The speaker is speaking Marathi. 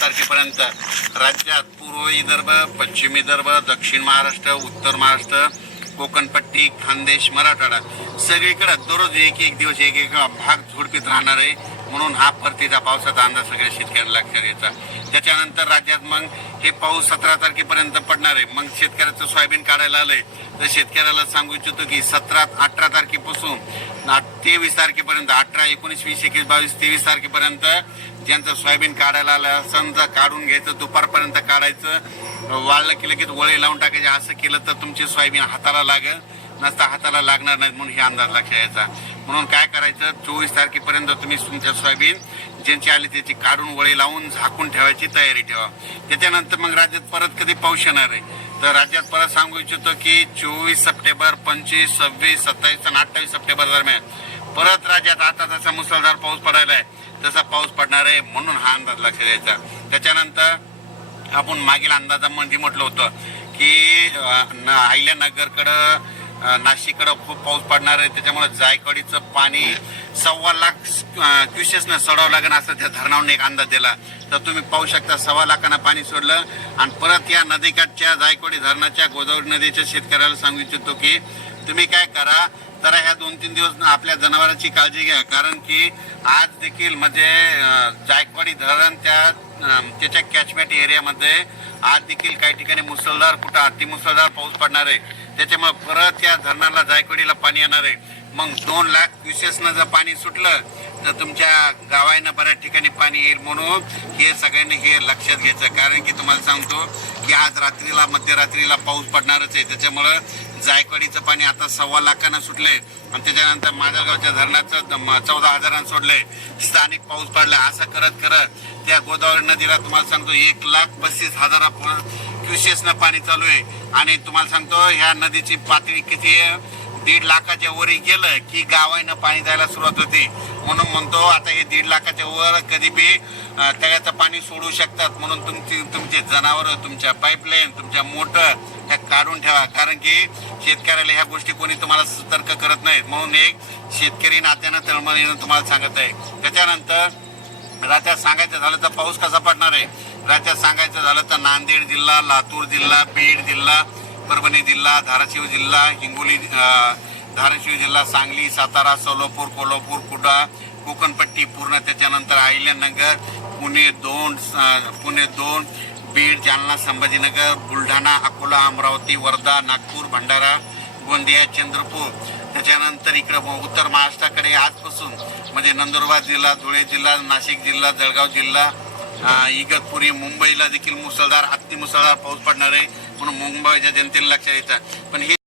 तारखेपर्यंत राज्यात पूर्व विदर्भ पश्चिम विदर्भ दक्षिण महाराष्ट्र उत्तर महाराष्ट्र कोकणपट्टी खानदेश मराठवाडा सगळीकडे दररोज एक एक दिवस एक एक भाग झुडपीत राहणार आहे म्हणून हा परतीचा पावसाचा अंदाज सगळ्या शेतकऱ्यांना लक्षात घ्यायचा त्याच्यानंतर राज्यात मग हे पाऊस सतरा तारखेपर्यंत पडणार आहे मग शेतकऱ्याचं सोयाबीन काढायला आलंय तर शेतकऱ्याला सांगू इच्छितो की सतरा अठरा तारखेपासून तेवीस तारखेपर्यंत अठरा एकोणीस वीस एकवीस बावीस तेवीस तारखेपर्यंत ज्यांचं सोयाबीन काढायला आलं समजा काढून घ्यायचं दुपारपर्यंत काढायचं वाळलं की लगेच वळे लावून टाकायचे असं केलं तर तुमचे सोयाबीन हाताला लागेल नसता हाताला लागणार नाही म्हणून हे अंदाज लक्षात यायचा म्हणून काय करायचं चोवीस तारखेपर्यंत तुम्ही तुमच्या सोयाबीन ज्यांची आली त्याची काढून वळी लावून झाकून ठेवायची तयारी ठेवा त्याच्यानंतर मग राज्यात परत कधी पाऊस येणार आहे तर राज्यात परत सांगू इच्छितो की चोवीस सप्टेंबर पंचवीस सव्वीस सत्तावीस आणि अठ्ठावीस सप्टेंबर दरम्यान परत राज्यात आता जसा मुसळधार पाऊस पडायला आहे तसा पाऊस पडणार आहे म्हणून हा अंदाज लक्षात द्यायचा त्याच्यानंतर आपण मागील अंदाजामध्ये म्हटलं होतं की नगरकडं नाशिककडं खूप पाऊस पडणार आहे त्याच्यामुळे जायकवाडीचं पाणी सव्वा लाख क्युसेसनं सोडावं लागेल असं त्या धरणावरून एक अंदाज दिला तर तुम्ही पाहू शकता सव्वा लाखांना पाणी सोडलं आणि परत या नदीकाठच्या जायकवाडी धरणाच्या गोदावरी नदीच्या शेतकऱ्याला सांगू इच्छितो की तुम्ही काय करा जरा ह्या दोन तीन दिवस आपल्या जनावरांची काळजी घ्या कारण की आज देखील म्हणजे जायकवाडी धरण त्या त्याच्या कॅचमेंट एरियामध्ये आज देखील काही ठिकाणी मुसळधार कुठं अतिमुसळधार पाऊस पडणार आहे त्याच्यामुळे परत या धरणाला जायकवाडीला पाणी येणार आहे मग दोन लाख क्युसेसनं जर पाणी सुटलं तर तुमच्या गावांना बऱ्याच ठिकाणी पाणी येईल म्हणून हे सगळ्यांनी हे लक्षात घ्यायचं कारण की तुम्हाला सांगतो की आज रात्रीला मध्यरात्रीला पाऊस पडणारच आहे त्याच्यामुळं जायकवाडीचं पाणी आता सव्वा लाखानं सुटले आणि त्याच्यानंतर माजलगावच्या धरणाचं चौदा हजारांना सोडले स्थानिक पाऊस पडला असं करत करत त्या गोदावरी नदीला तुम्हाला सांगतो एक लाख पस्तीस हजार क्युसेसनं पाणी चालू आहे आणि तुम्हाला सांगतो ह्या नदीची पातळी किती आहे दीड लाखाच्या वरी गेलं की गावानं पाणी जायला सुरुवात होते म्हणून म्हणतो आता हे दीड लाखाच्या वर कधी बी तळ्याचं पाणी सोडू शकतात म्हणून तुमची तुमचे जनावरं तुमच्या पाईपलाईन तुमच्या मोटर ह्या काढून ठेवा कारण की शेतकऱ्याला ह्या गोष्टी कोणी तुम्हाला सतर्क करत नाहीत म्हणून एक शेतकरी नात्यानं तळमळीनं तुम्हाला सांगत आहे त्याच्यानंतर राज्यात सांगायचं झालं तर पाऊस कसा पडणार आहे राज्यात सांगायचं झालं तर नांदेड जिल्हा लातूर जिल्हा बीड जिल्हा परभणी जिल्हा धाराशिव जिल्हा हिंगोली धाराशिव जिल्हा सांगली सातारा सोलापूर कोल्हापूर कुडा कोकणपट्टी पूर्ण त्याच्यानंतर अहिल्यानगर पुणे दोन पुणे दोन बीड जालना संभाजीनगर बुलढाणा अकोला अमरावती वर्धा नागपूर भंडारा गोंदिया चंद्रपूर त्याच्यानंतर इकडं उत्तर महाराष्ट्राकडे आजपासून म्हणजे नंदुरबार जिल्हा धुळे जिल्हा नाशिक जिल्हा जळगाव जिल्हा इगतपुरी मुंबईला देखील मुसळधार अतिमुसळधार पाऊस पडणार आहे म्हणून मुंबईच्या जनतेला लक्षात येतात पण हे